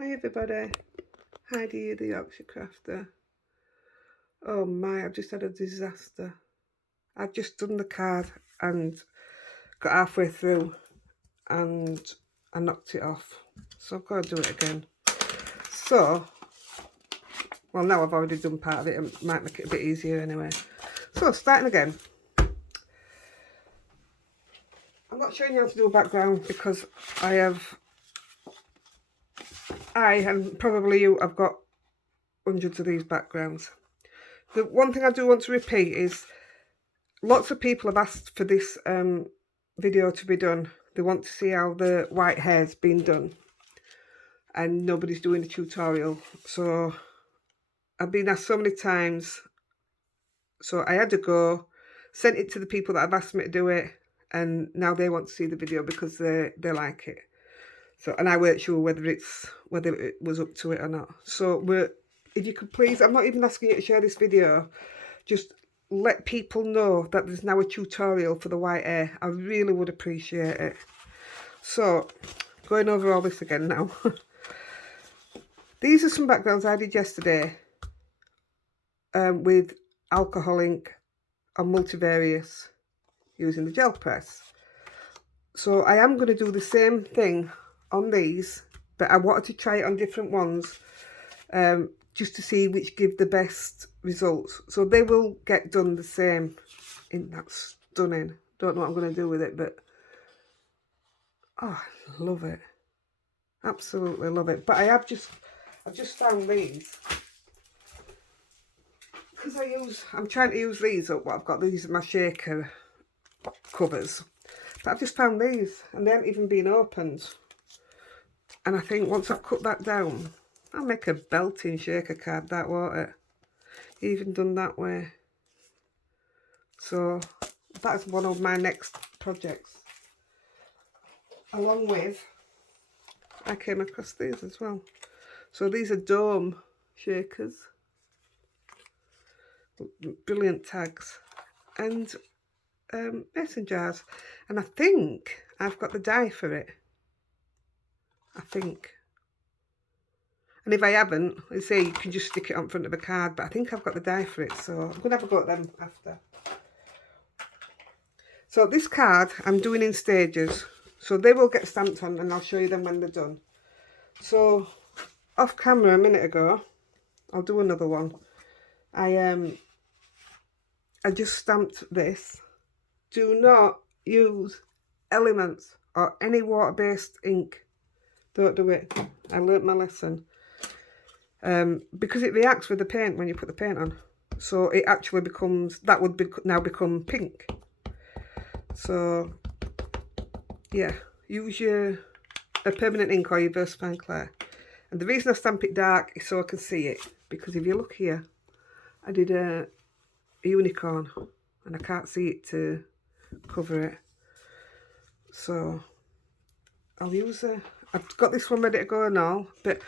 Hi everybody, Heidi the Yorkshire Crafter. Oh my, I've just had a disaster. I've just done the card and got halfway through and I knocked it off. So I've got to do it again. So, well now I've already done part of it, it might make it a bit easier anyway. So starting again. I'm not showing you how to do a background because I and probably you have got hundreds of these backgrounds. The one thing I do want to repeat is lots of people have asked for this video to be done. They want to see how the white hair's been done and nobody's doing a tutorial. So I've been asked so many times, so I had to go, sent it to the people that have asked me to do it, and now they want to see the video because they like it. So, and I weren't sure whether it was up to it or not. So if you could please, I'm not even asking you to share this video, just let people know that there's now a tutorial for the white hair. I really would appreciate it. So, going over all this again now. These are some backgrounds I did yesterday with alcohol ink and multivarious using the gel press. So I am going to do the same thing on these, but I wanted to try it on different ones just to see which give the best results. So they will get done the same. Isn't that stunning? Don't know what I'm going to do with it, but oh, I love it. Absolutely love it. But I've just found these because I'm trying to use these up. What I've got, these are my shaker covers, but I've just found these and they haven't even been opened. And I think once I've cut that down, I'll make a belting shaker card, that won't it? Even done that way. So that's one of my next projects. Along with, I came across these as well. So these are dome shakers. Brilliant tags. And mason jars. And I think I've got the die for it. I think. And if I haven't, I say you can just stick it on front of a card, but I think I've got the die for it, so I'm going to have a go at them after. So this card I'm doing in stages, so they will get stamped on and I'll show you them when they're done. So off camera a minute ago, I'll do another one. I just stamped this. Do not use elements or any water-based ink. Don't do it. I learnt my lesson. Because it reacts with the paint when you put the paint on. So it actually becomes, that would now become pink. So yeah, use a permanent ink or your Versafine Clear. And the reason I stamp it dark is so I can see it. Because if you look here, I did a unicorn and I can't see it to cover it. So I'll use I've got this one ready to go and all, but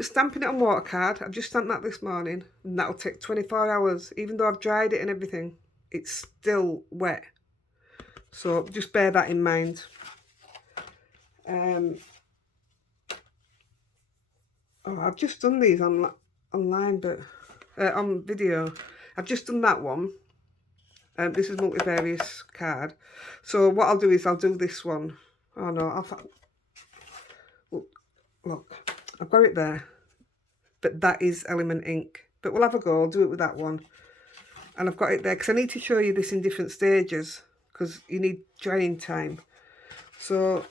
stamping it on water card, I've just stamped that this morning, and that'll take 24 hours. Even though I've dried it and everything, it's still wet. So just bear that in mind. Oh, I've just done these online, but on video. I've just done that one. This is multivarious card. So what I'll do is I'll do this one. Oh no, look, I've got it there. But that is element ink. But we'll have a go. I'll do it with that one. And I've got it there because I need to show you this in different stages because you need drying time. So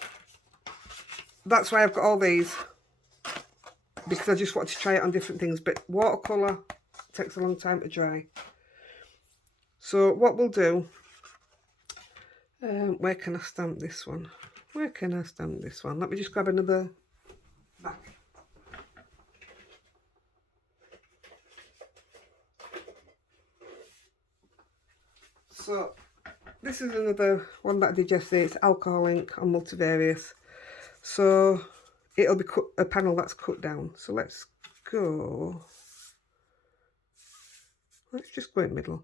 that's why I've got all these, because I just want to try it on different things. But watercolour takes a long time to dry. So what we'll do, where can I stamp this one? Where can I stamp this one? Let me just grab another back. So this is another one that I did yesterday. It's alcohol ink on multivarious. So it'll be a panel that's cut down. So let's go. Let's just go in the middle.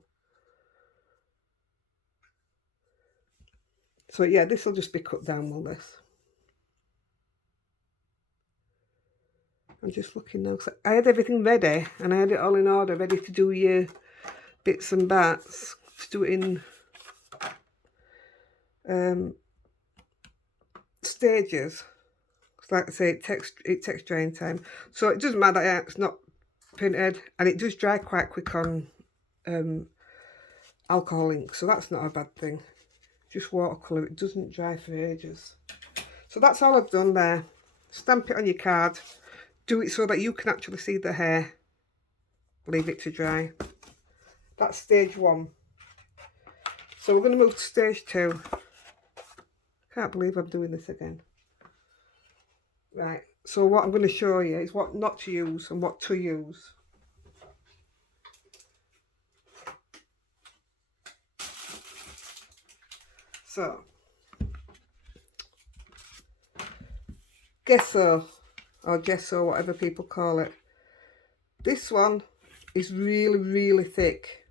So yeah, this will just be cut down, will this? I'm just looking now, because I had everything ready and I had it all in order, ready to do your bits and bats, to do it in stages. Like I say, it takes drying time, so it doesn't matter that it's not painted, and it does dry quite quick on alcohol ink, so that's not a bad thing. Just watercolour, it doesn't dry for ages. So that's all I've done there. Stamp it on your card, do it so that you can actually see the hair, leave it to dry. That's stage 1. So we're going to move to stage 2. Can't believe I'm doing this again. Right, so what I'm going to show you is what not to use and what to use. So, gesso, or gesso, whatever people call it. This one is really, really thick.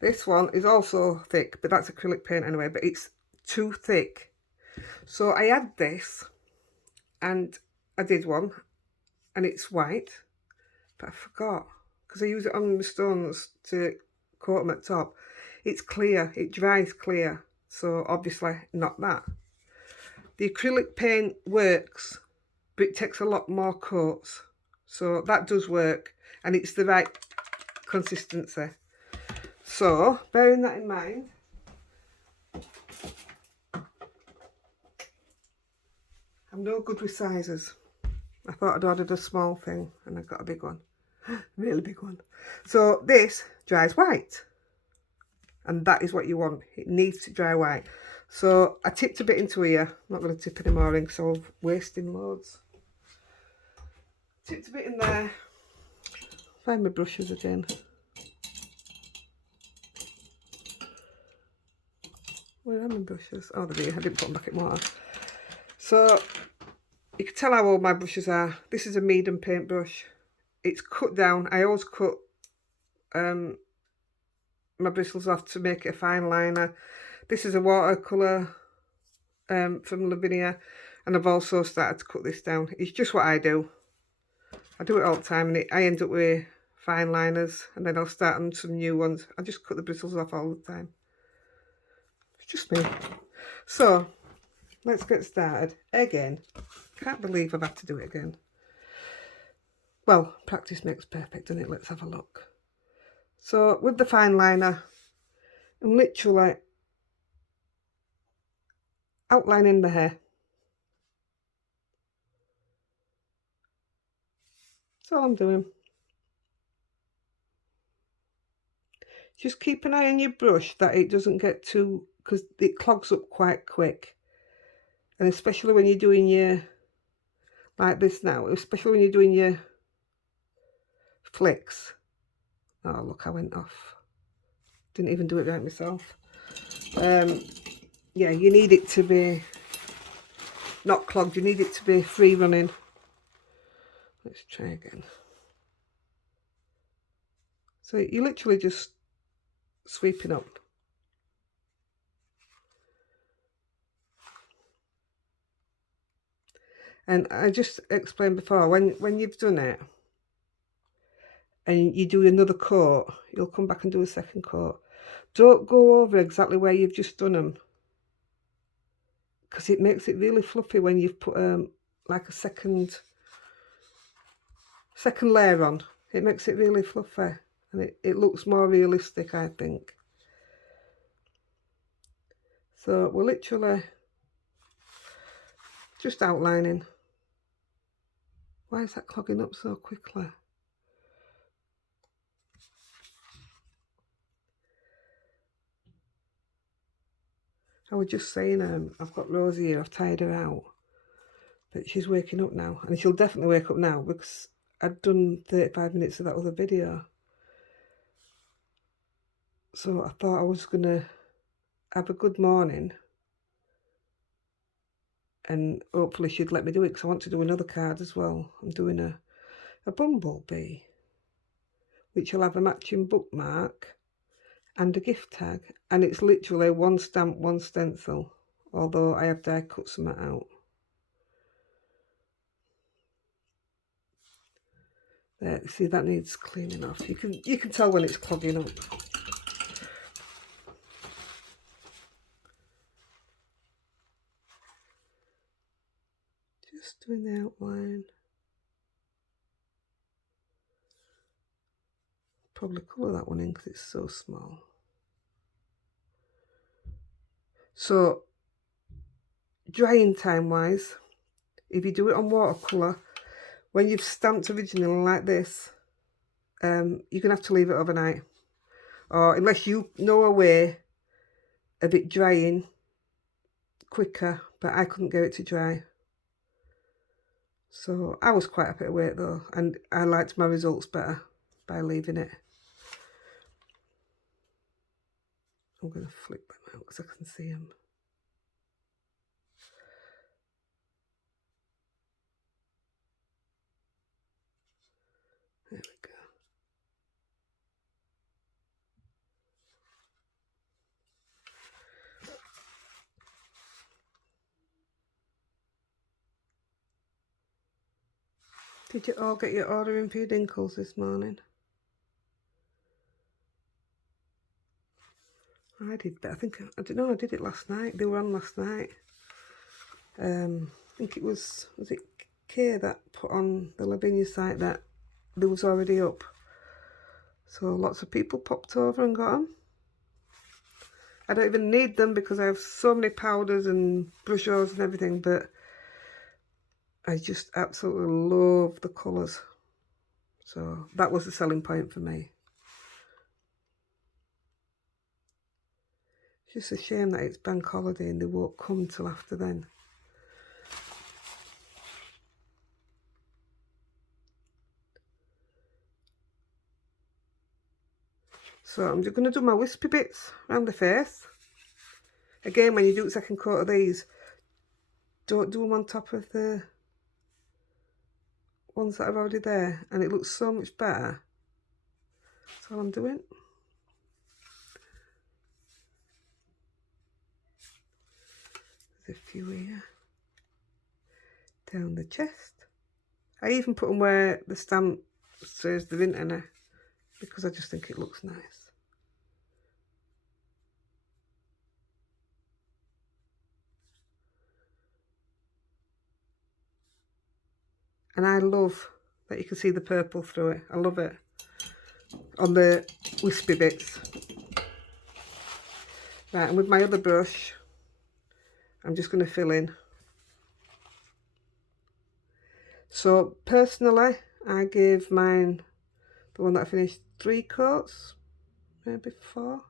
This one is also thick, but that's acrylic paint anyway, but it's too thick. So I had this, and I did one, and it's white, but I forgot, because I use it on the stones to coat them at top. It's clear, it dries clear, so obviously not that. The acrylic paint works, but it takes a lot more coats, so that does work, and it's the right consistency. So bearing that in mind, I'm no good with sizes. I thought I'd ordered a small thing and I got a big one, really big one. So this dries white, and that is what you want. It needs to dry white. So I tipped a bit into here. I'm not going to tip any more in because I'm wasting loads. Tipped a bit in there. Find my brushes again. Where are my brushes? Oh, they're here. I didn't put them back in water. So you can tell how old my brushes are. This is a medium paintbrush. It's cut down. I always cut my bristles off to make it a fine liner. This is a watercolour from Lavinia, and I've also started to cut this down. It's just what I do. I do it all the time, and I end up with fine liners, and then I'll start on some new ones. I just cut the bristles off all the time. It's just me. So let's get started again. Can't believe I've had to do it again. Well, practice makes perfect, doesn't it? Let's have a look. So with the fine liner, I'm literally outlining the hair. That's all I'm doing. Just keep an eye on your brush that it doesn't get too, because it clogs up quite quick. And especially when you're doing your, like this now, especially when you're doing your flicks. Oh, look, I went off. Didn't even do it right myself. Yeah, you need it to be not clogged. You need it to be free running. Let's try again. So you're literally just sweeping up. And I just explained before, when you've done it and you do another coat, you'll come back and do a second coat. Don't go over exactly where you've just done them, because it makes it really fluffy when you've put like a second layer on. It makes it really fluffy, and it looks more realistic, I think. So we're literally just outlining. Why is that clogging up so quickly? I was just saying, I've got Rosie here, I've tired her out, but she's waking up now, and she'll definitely wake up now because I'd done 35 minutes of that other video. So I thought I was going to have a good morning, and hopefully she'd let me do it, because I want to do another card as well. I'm doing a bumblebee, which will have a matching bookmark and a gift tag, and it's literally one stamp, one stencil, although I have die cut some out. There, see, that needs cleaning off. You can tell when it's clogging up. Just doing the outline. Probably colour that one in because it's so small. So, drying time wise, if you do it on watercolour, when you've stamped originally like this, you're going to have to leave it overnight. Or unless you know a way of it drying quicker, but I couldn't get it to dry. So I was quite happy to wait though, and I liked my results better by leaving it. I'm going to flip them out because I can see them. There we go. Did you all get your order in for your dinkles this morning? I did, but I don't know, I did it last night. They were on last night. I think it was it Hare that put on the Lavinia site that they was already up. So lots of people popped over and got them. I don't even need them because I have so many powders and brushes and everything, but I just absolutely love the colours. So that was the selling point for me. It's just a shame that it's bank holiday and they won't come till after then. So I'm just going to do my wispy bits around the face. Again, when you do a second coat of these, don't do them on top of the ones that are already there, and it looks so much better. That's all I'm doing. There's a few here. Down the chest. I even put them where the stamp says the vintner because I just think it looks nice. And I love that you can see the purple through it. I love it. On the wispy bits. Right, and with my other brush, I'm just going to fill in. So personally, I gave mine, the one that I finished, 3 coats, maybe 4.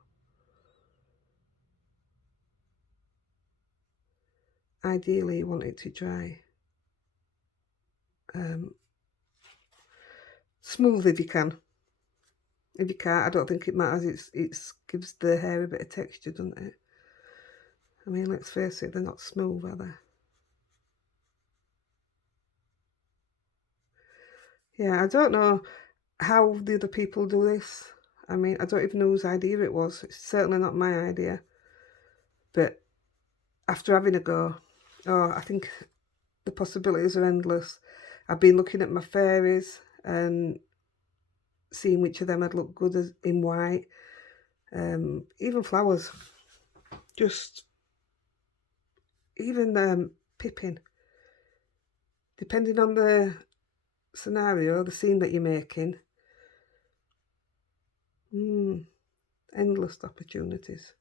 Ideally, you want it to dry smooth if you can. If you can't, I don't think it matters. It gives the hair a bit of texture, doesn't it? I mean, let's face it, they're not smooth, are they? Yeah, I don't know how the other people do this. I mean, I don't even know whose idea it was. It's certainly not my idea. But after having a go, oh, I think the possibilities are endless. I've been looking at my fairies and seeing which of them had look good as in white. Even flowers. Just even pippin. Depending on the scenario, the scene that you're making. Endless opportunities.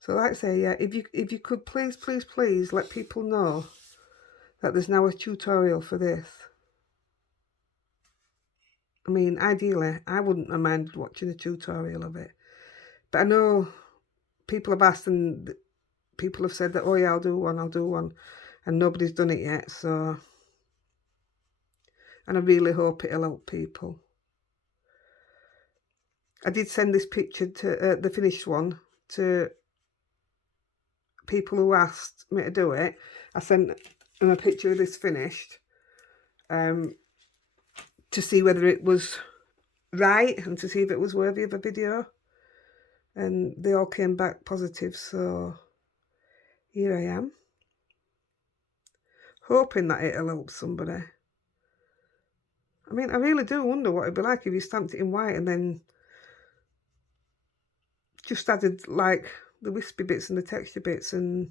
So like I say, yeah, if you could please let people know that there's now a tutorial for this. I mean, ideally, I wouldn't have minded watching a tutorial of it. But I know people have asked and people have said that, oh yeah, I'll do one. And nobody's done it yet, so... And I really hope it'll help people. I did send this picture to the finished one to people who asked me to do it. I sent them a picture of this finished to see whether it was right and to see if it was worthy of a video. And they all came back positive, so here I am. hoping that it'll help somebody. I mean, I really do wonder what it'd be like if you stamped it in white and then just added like the wispy bits and the texture bits and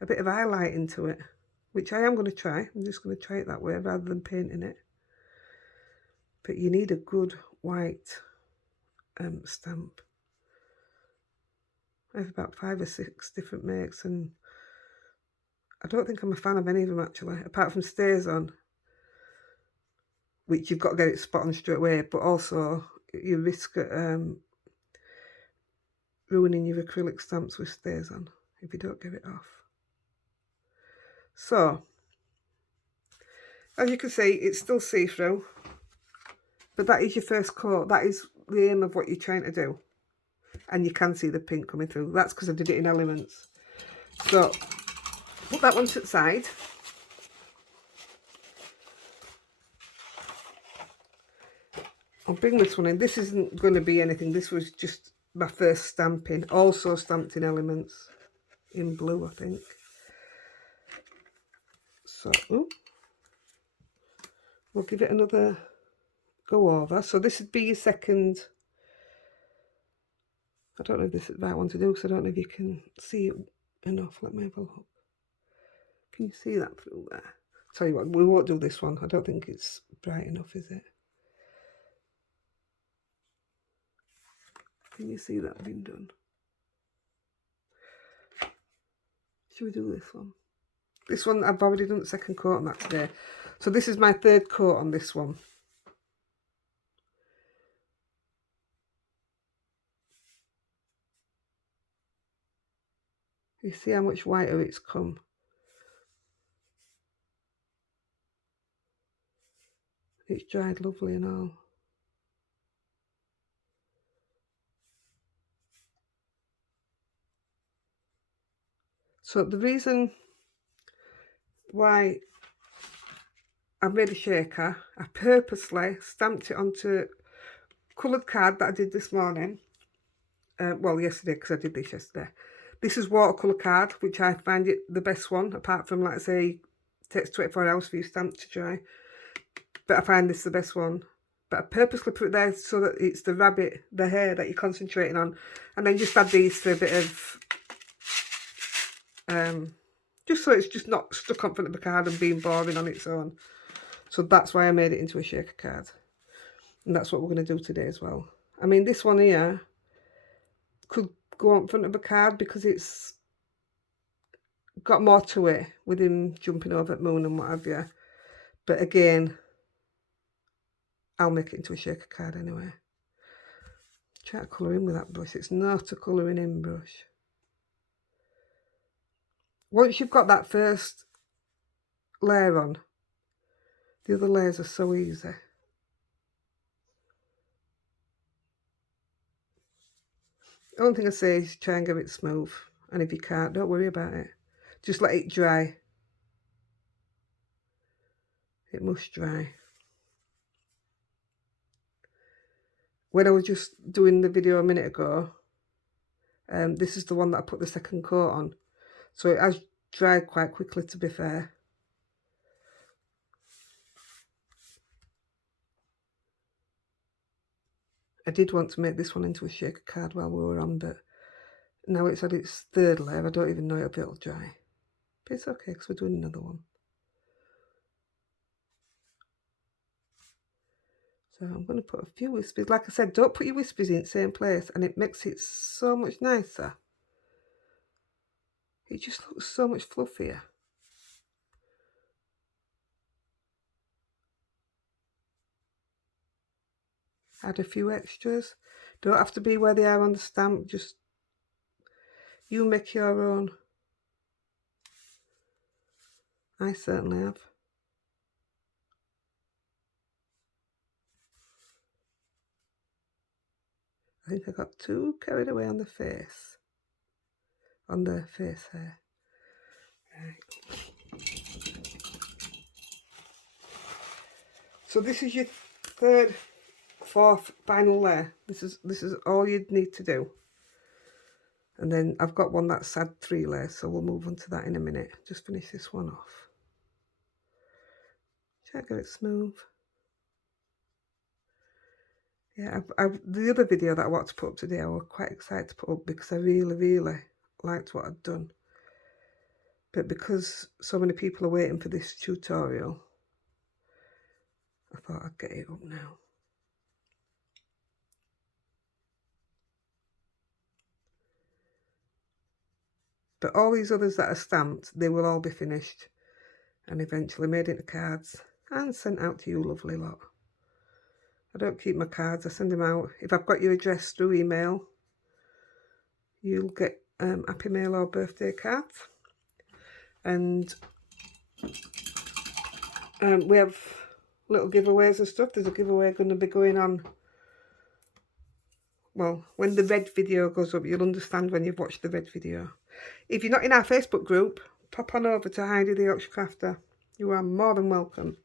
a bit of highlight into it, which I am going to try. I'm just going to try it that way rather than painting it. But you need a good white stamp. I have about 5 or 6 different makes, and I don't think I'm a fan of any of them actually, apart from StazOn, which you've got to get it spot on straight away, but also you risk ruining your acrylic stamps with StazOn if you don't get it off. So, as you can see, it's still see-through, but that is your first coat. That is the aim of what you're trying to do. And you can see the pink coming through. That's because I did it in elements. So, put that one to the side. I'll bring this one in. This isn't going to be anything. This was just my first stamping. Also stamped in elements. In blue, I think. So, we'll give it another go over. So this would be your second. I don't know if this is the right one to do because I don't know if you can see it enough. Let me have a look. Can you see that through there? Tell you what, we won't do this one. I don't think it's bright enough, is it? Can you see that being done? Should we do this one? This one, I've already done the second coat on that today. So this is my third coat on this one. You see how much whiter it's come? It's dried lovely and all. So the reason why I made a shaker, I purposely stamped it onto coloured card that I did this morning. Well, yesterday, because I did this yesterday. This is watercolour card, which I find it the best one, apart from, like I say, it takes 24 hours for your stamp to dry. But I find this the best one. But I purposely put it there so that it's the rabbit, the hare that you're concentrating on. And then just add these for a bit of, just so it's just not stuck on front of the card and being boring on its own. So that's why I made it into a shaker card. And that's what we're going to do today as well. I mean, this one here could go on front of a card because it's got more to it with him jumping over at moon and what have you. But again, I'll make it into a shaker card anyway. Try to colour in with that brush. It's not a colouring in brush. Once you've got that first layer on, the other layers are so easy. The only thing I say is try and get it smooth. And if you can't, don't worry about it. Just let it dry. It must dry. When I was just doing the video a minute ago, this is the one that I put the second coat on. So it has dried quite quickly, to be fair. I did want to make this one into a shaker card while we were on, but now it's had its third layer. I don't even know if it'll dry. But it's okay because we're doing another one. So I'm going to put a few wispies. Like I said, don't put your wispies in the same place and it makes it so much nicer. It just looks so much fluffier. Add a few extras. Don't have to be where they are on the stamp. Just you make your own. I certainly have. I think I got too carried away on the face. On the face hair. Right. So this is your third, fourth, final layer. This is all you'd need to do. And then I've got one that's had 3 layers, so we'll move on to that in a minute. Just finish this one off. Try to get it smooth. Yeah, the other video that I want to put up today, I was quite excited to put up because I really, really liked what I'd done. But because so many people are waiting for this tutorial, I thought I'd get it up now. But all these others that are stamped, they will all be finished and eventually made into cards and sent out to you lovely lot. I don't keep my cards, I send them out. If I've got your address through email, you'll get Happy Mail or birthday cards. And we have little giveaways and stuff. There's a giveaway going to be going on. Well, when the red video goes up, you'll understand when you've watched the red video. If you're not in our Facebook group, pop on over to Heidi the Yorkshire Crafter. You are more than welcome.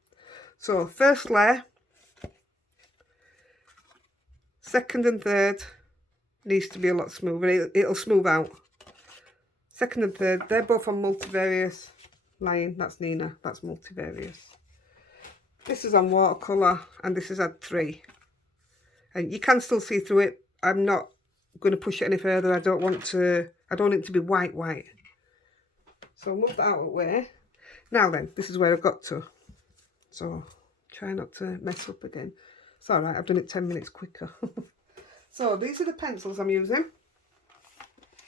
So, first layer, second and third needs to be a lot smoother. It'll smooth out. Second and third, they're both on multivarious. Lion, that's Nina, that's multivarious. This is on watercolour and this is had 3. And you can still see through it. I'm not going to push it any further. I don't want it to be white. So I'll move that out of the way. Now then, this is where I got to. So try not to mess up again. It's alright, I've done it 10 minutes quicker. So these are the pencils I'm using.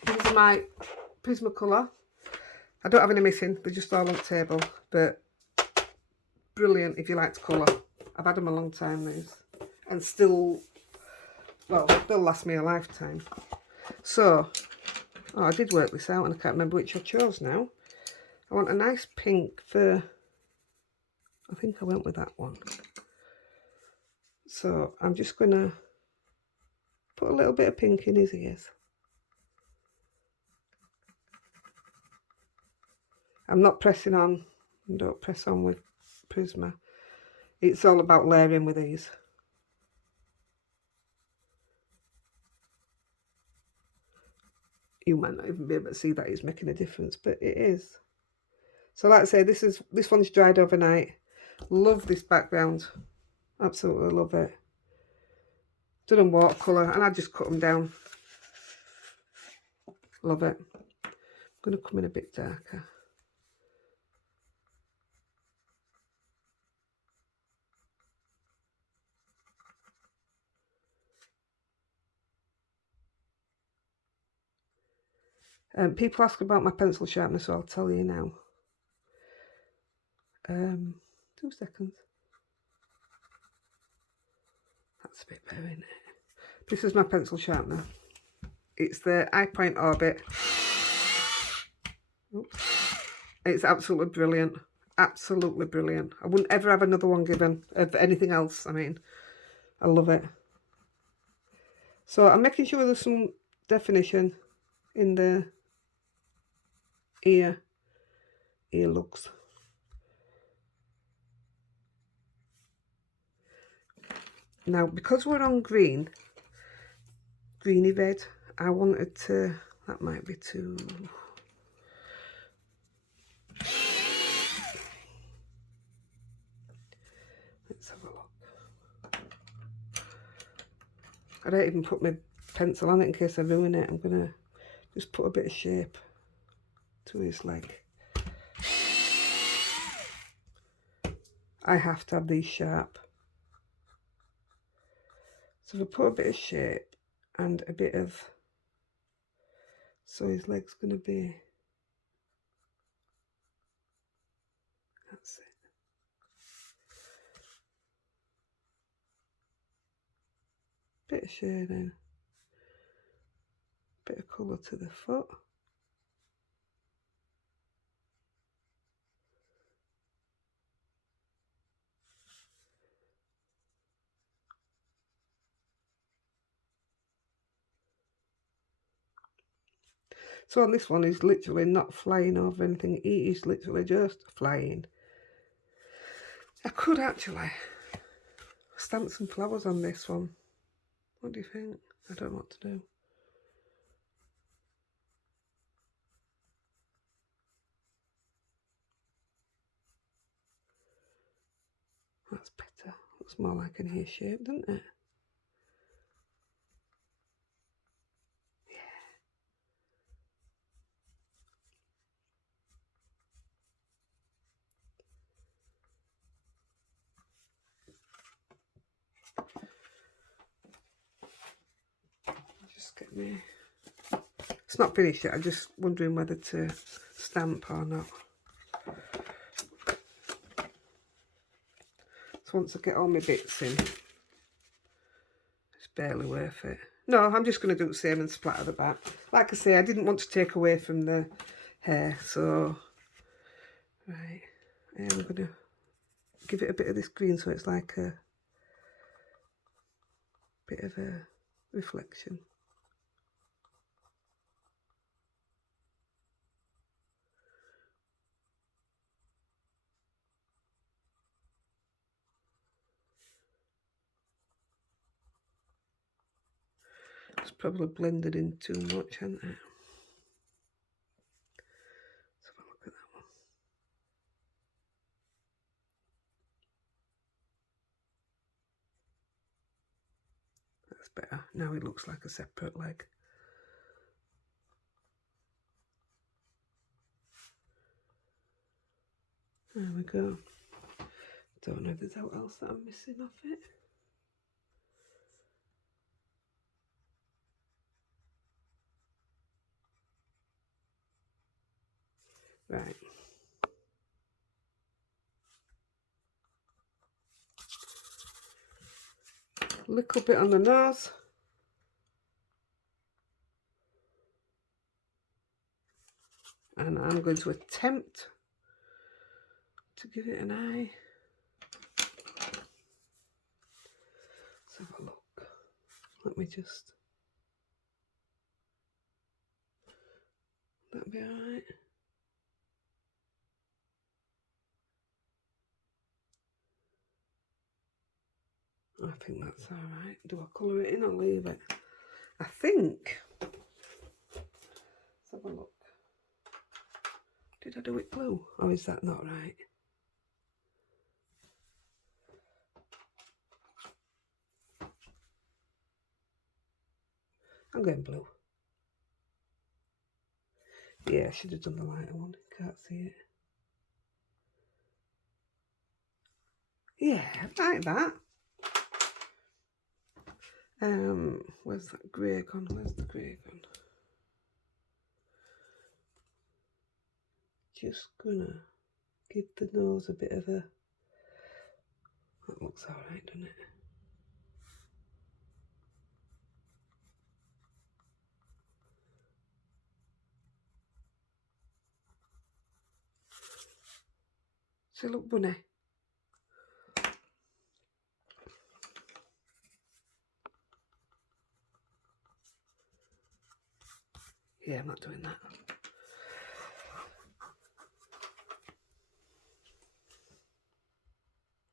These are my Prismacolor. I don't have any missing, they're just all on the table. But brilliant if you like to colour. I've had them a long time, these. And still, well, they'll last me a lifetime. So, I did work this out and I can't remember which I chose now. I want a nice pink for, I think I went with that one. So I'm just going to put a little bit of pink in his ears. I'm not pressing on, don't press on with Prisma. It's all about layering with these. You might not even be able to see that it's making a difference, but it is. So like I say, this one's dried overnight. Love this background. Absolutely love it. Done in watercolour and I just cut them down. Love it. I'm going to come in a bit darker. People ask about my pencil sharpener, so I'll tell you now. 2 seconds. That's a bit better, isn't it? This is my pencil sharpener. It's the Eye Point Orbit. Oops. It's absolutely brilliant. Absolutely brilliant. I wouldn't ever have another one given of anything else. I mean, I love it. So I'm making sure there's some definition in the ear looks. Now, because we're on greeny red, I wanted to, that might be too, let's have a look. I don't even put my pencil on it in case I ruin it. I'm gonna just put a bit of shape to his leg. I have to have these sharp. So if I put a bit of shape and a bit of, so his leg's going to be, that's it. Bit of shading, bit of colour to the foot. So on this one, he's literally not flying over anything. He is literally just flying. I could actually stamp some flowers on this one. What do you think? I don't know what to do. That's better. Looks more like an ear shape, doesn't it? Just get me. It's not finished yet. I'm just wondering whether to stamp or not. So once I get all my bits in, it's barely worth it. No, I'm just going to do the same and splatter the back. Like I say, I didn't want to take away from the hair, so right. I'm going to give it a bit of this green so it's like a bit of a reflection. It's probably blended in too much, hasn't it? Let's have a look at that one. That's better. Now it looks like a separate leg. There we go. Don't know if there's anything else that I'm missing off it. Right. A little bit on the nose. And I'm going to attempt to give it an eye. Let's have a look. Let me just... That'll be alright. I think that's alright. Do I colour it in or leave it? I think... Let's have a look. Did I do it blue? Or is that not right? I'm going blue. Yeah, I should have done the lighter one. Can't see it. Yeah, like that. Where's that grey gone? Where's the grey gone? Just gonna give the nose a bit of a... That looks alright, doesn't it? Does it look bunny? Yeah, I'm not doing that.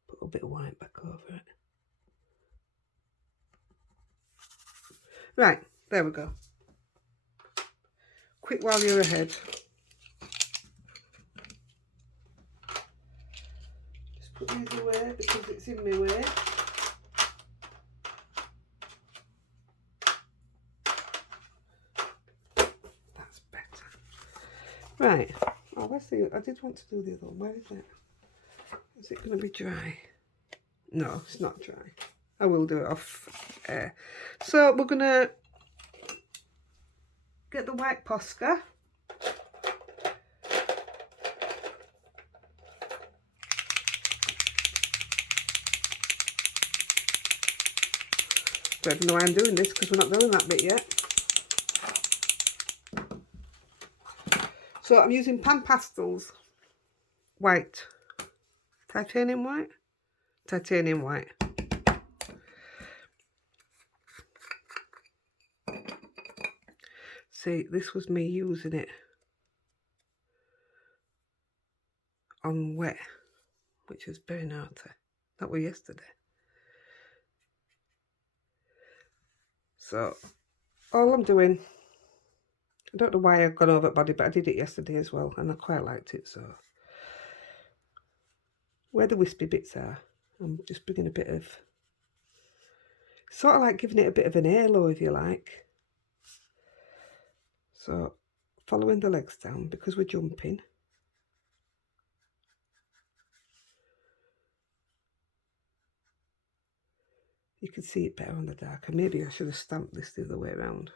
Put a bit of white back over it. Right, there we go. Quick while you're ahead. Just put these away because it's in my way. That's better. Right. Oh, let's see. I did want to do the other one. Where is it? Is it going to be dry? No, it's not dry. I will do it off air. So we're going to get the white Posca. I don't know why I'm doing this because we're not doing that bit yet. So I'm using Pan Pastels white. Titanium white? Titanium white. See, this was me using it on wet, which was very naughty. That was yesterday. So, all I'm doing, I don't know why I've gone over body, but I did it yesterday as well, and I quite liked it, so. Where the wispy bits are, I'm just bringing a bit of, sort of like giving it a bit of an halo, if you like. So following the legs down because we're jumping. You can see it better on the darker. Maybe I should have stamped this the other way around.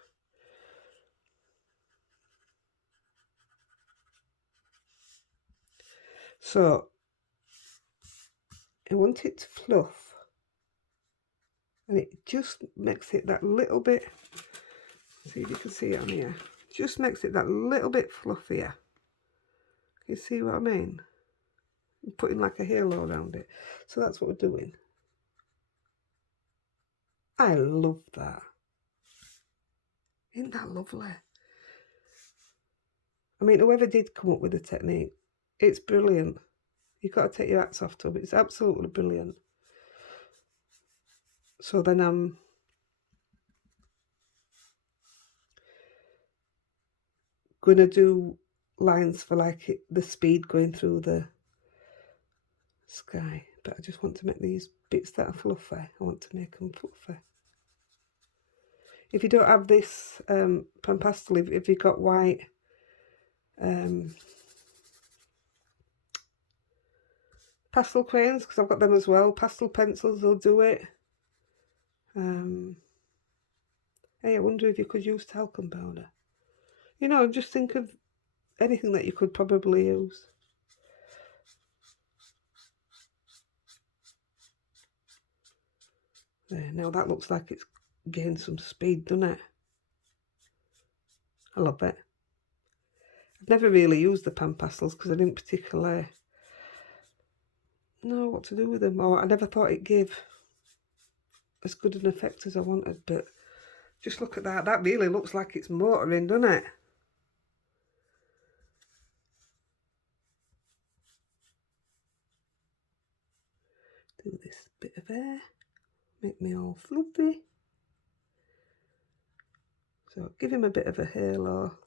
So I want it to fluff, and it just makes it that little bit, see if you can see it on here, just makes it that little bit fluffier. You see what I mean? I'm putting like a halo around it. So that's what we're doing. I love that. Isn't that lovely? I mean, whoever did come up with the technique, it's brilliant. You've got to take your hats off to it. It's absolutely brilliant. So then I'm going to do lines for like the speed going through the sky. But I just want to make these bits that are fluffy. I want to make them fluffy. If you don't have this pan pastel, if you've got white pastel crayons, because I've got them as well, pastel pencils will do it. Hey, I wonder if you could use talcum powder. You know, just think of anything that you could probably use. There, now that looks like it's gained some speed, doesn't it? I love it. I've never really used the pan pastels because I didn't particularly know what to do with them, or I never thought it gave as good an effect as I wanted. But just look at that. That really looks like it's motoring, doesn't it? Do this bit of hair, make me all fluffy. So give him a bit of a halo.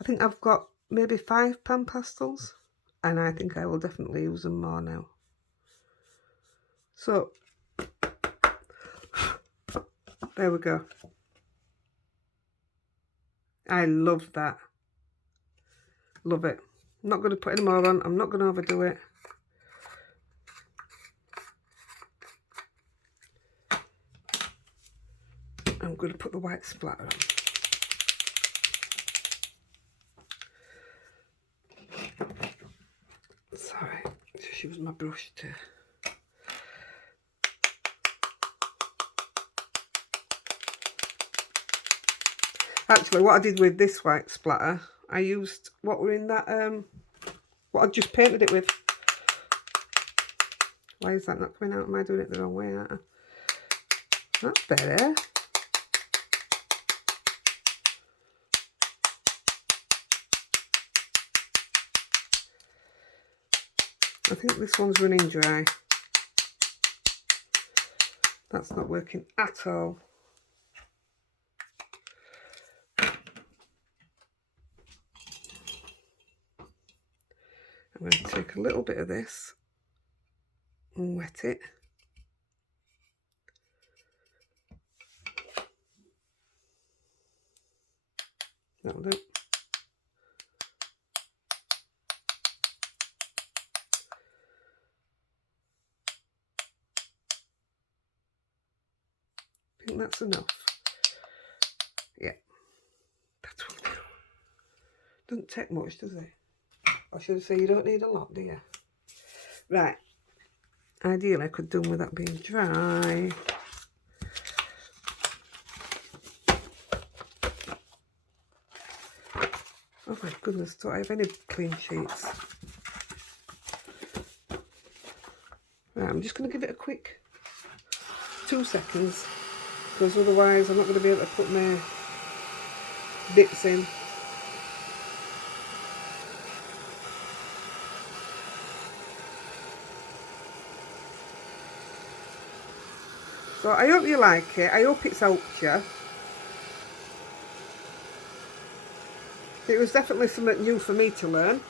I think I've got maybe 5 pan pastels, and I think I will definitely use them more now. So there we go. I love that. Love it. I'm not going to put any more on. I'm not going to overdo it. I'm going to put the white splatter on. Sorry, just use my brush to... Actually, what I did with this white splatter, I used what were in that, what I just painted it with. Why is that not coming out? Am I doing it the wrong way, aren't I? That's better. I think this one's running dry. That's not working at all. I'm going to take a little bit of this and wet it. That'll do. I think that's enough. Yeah, that's what I do. Doesn't take much, does it? I should say you don't need a lot, do you? Right. Ideally, I could do with that being dry. Oh my goodness, don't I have any clean sheets? Right, I'm just going to give it a quick 2 seconds, because otherwise I'm not going to be able to put my bits in. So I hope you like it. I hope it's helped you. It was definitely something new for me to learn.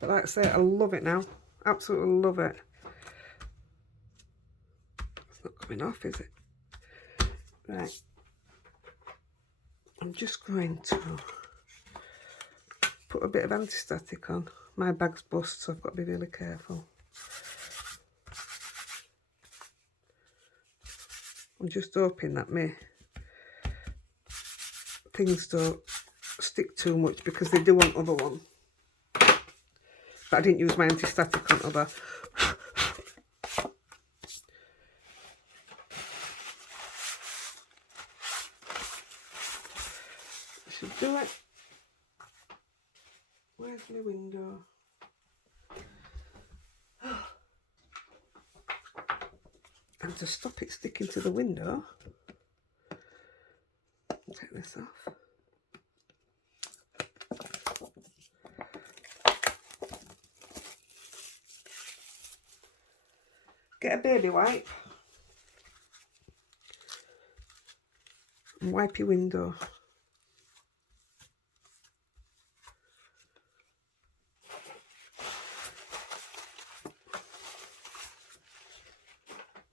But like I say, I love it now. Absolutely love it. It's not coming off, is it? Right. I'm just going to put a bit of anti-static on. My bag's bust, so I've got to be really careful. I'm just hoping that my things don't stick too much, because they do on other one. But I didn't use my anti-static on other. Should do it. Where's my window? And to stop it sticking to the window, take this off. Get a baby wipe and wipe your window.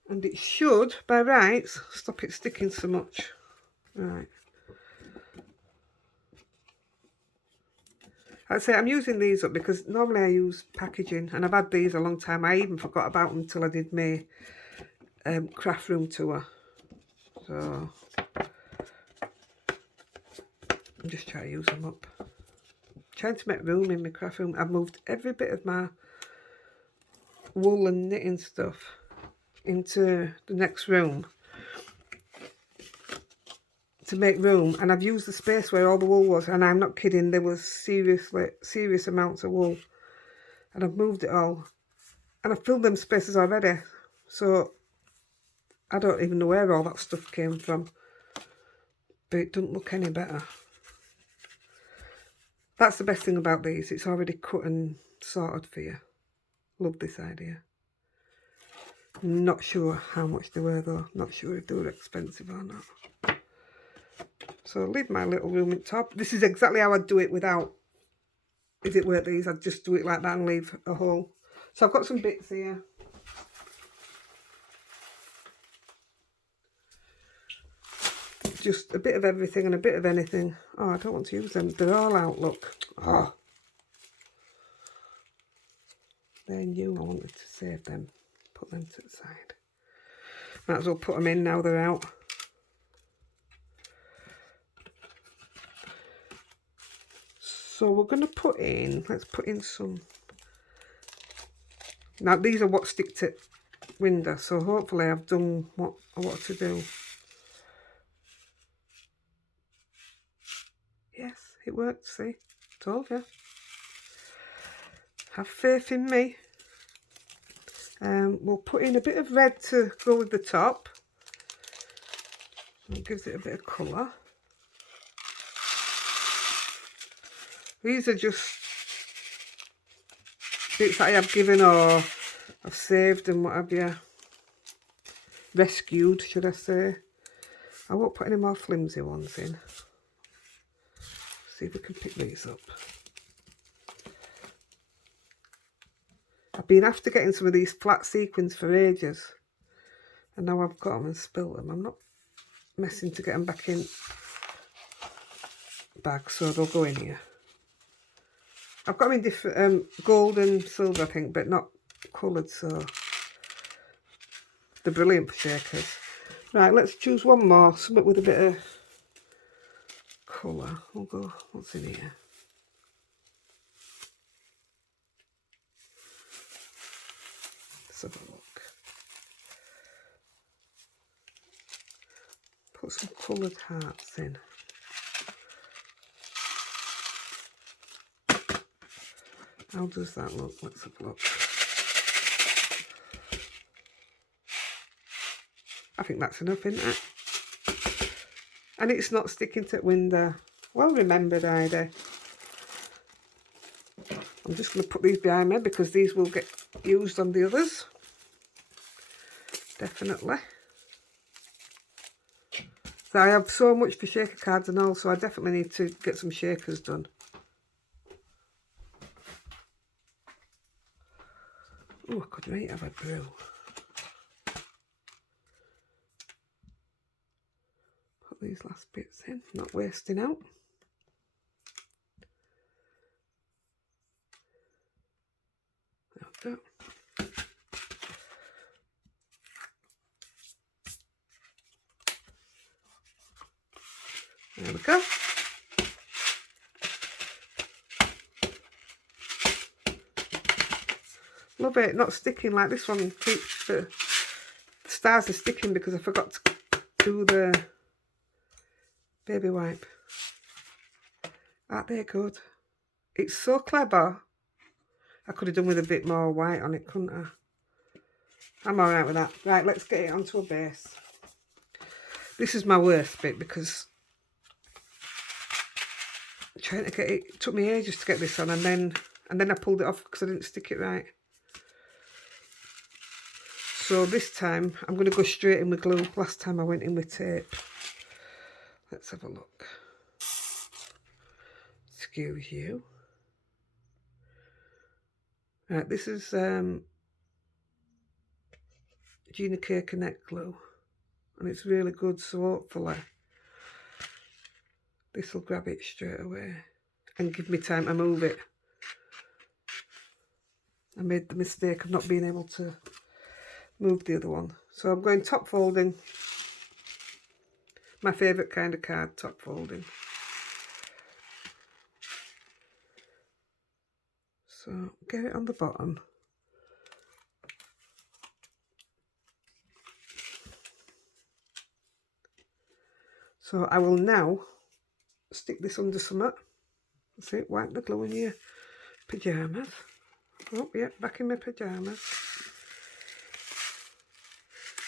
And it should, by rights, stop it sticking so much. Right. I'd say I'm using these up because normally I use packaging, and I've had these a long time. I even forgot about them until I did my craft room tour. So I'm just trying to use them up. Trying to make room in my craft room. I've moved every bit of my wool and knitting stuff into the next room to make room, and I've used the space where all the wool was, and I'm not kidding, there was serious amounts of wool, and I've moved it all, and I've filled them spaces already, so I don't even know where all that stuff came from, but it doesn't look any better. That's the best thing about these, it's already cut and sorted for you. Love this idea. Not sure how much they were though, not sure if they were expensive or not. So I'll leave my little room at top. This is exactly how I'd do it without, if it weren't these, I'd just do it like that and leave a hole. So I've got some bits here. Just a bit of everything and a bit of anything. Oh, I don't want to use them. They're all out, look. Oh. They're new, I wanted to save them. Put them to the side. Might as well put them in now they're out. So we're going to put in, let's put in some. Now these are what stick to window, so hopefully I've done what I want to do. Yes, it worked, see? Told you. Have faith in me. We'll put in a bit of red to go with the top. It gives it a bit of colour. These are just bits that I have given or I've saved and what have you. Rescued, should I say. I won't put any more flimsy ones in. See if we can pick these up. I've been after getting some of these flat sequins for ages. And now I've got them and spilt them. I'm not messing to get them back in bags, so they'll go in here. I've got them in different gold and silver, I think, but not coloured, so they're brilliant for shakers. Right, let's choose one more, something with a bit of colour. We'll go, what's in here? Let's have a look. Put some coloured hearts in. How does that look? Let's have a look. I think that's enough, isn't it? And it's not sticking to the window. Well remembered, Heidi. I'm just going to put these behind me because these will get used on the others. Definitely. So I have so much for shaker cards and all, so I definitely need to get some shakers done. Oh, I could right have a brew. Put these last bits in, not wasting out. There we go. There we go. Love it, not sticking like this one keeps. The stars are sticking because I forgot to do the baby wipe. Aren't they good? It's so clever. I could have done with a bit more white on it, couldn't I? I'm alright with that. Right, let's get it onto a base. This is my worst bit because trying to get it took me ages to get this on, and then I pulled it off because I didn't stick it right. So this time I'm going to go straight in with glue. Last time I went in with tape. Let's have a look. Excuse you. Right, this is Gina K Connect glue, and it's really good, so hopefully this will grab it straight away and give me time to move it. I made the mistake of not being able to move the other one. So I'm going top folding. My favourite kind of card, top folding. So get it on the bottom. So I will now stick this under something. See, wipe the glue in your pyjamas. Oh, yeah, back in my pyjamas.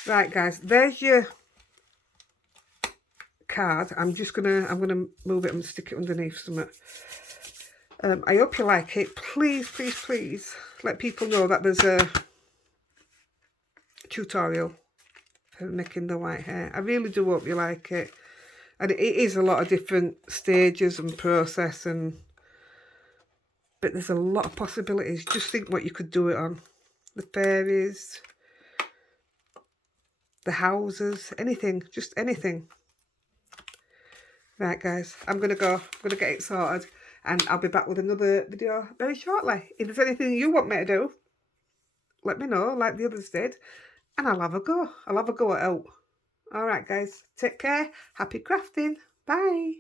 Right, guys, there's your card. I'm gonna move it and stick it underneath something. I hope you like it. Please, please, please let people know that there's a tutorial for making the white hare. I really do hope you like it. And it is a lot of different stages and process, but there's a lot of possibilities. Just think what you could do it on. The fairies, the houses, anything, just anything. Right, guys, I'm going to go. I'm going to get it sorted, and I'll be back with another video very shortly. If there's anything you want me to do, let me know, like the others did, and I'll have a go. I'll have a go at it. All right, guys, take care. Happy crafting. Bye.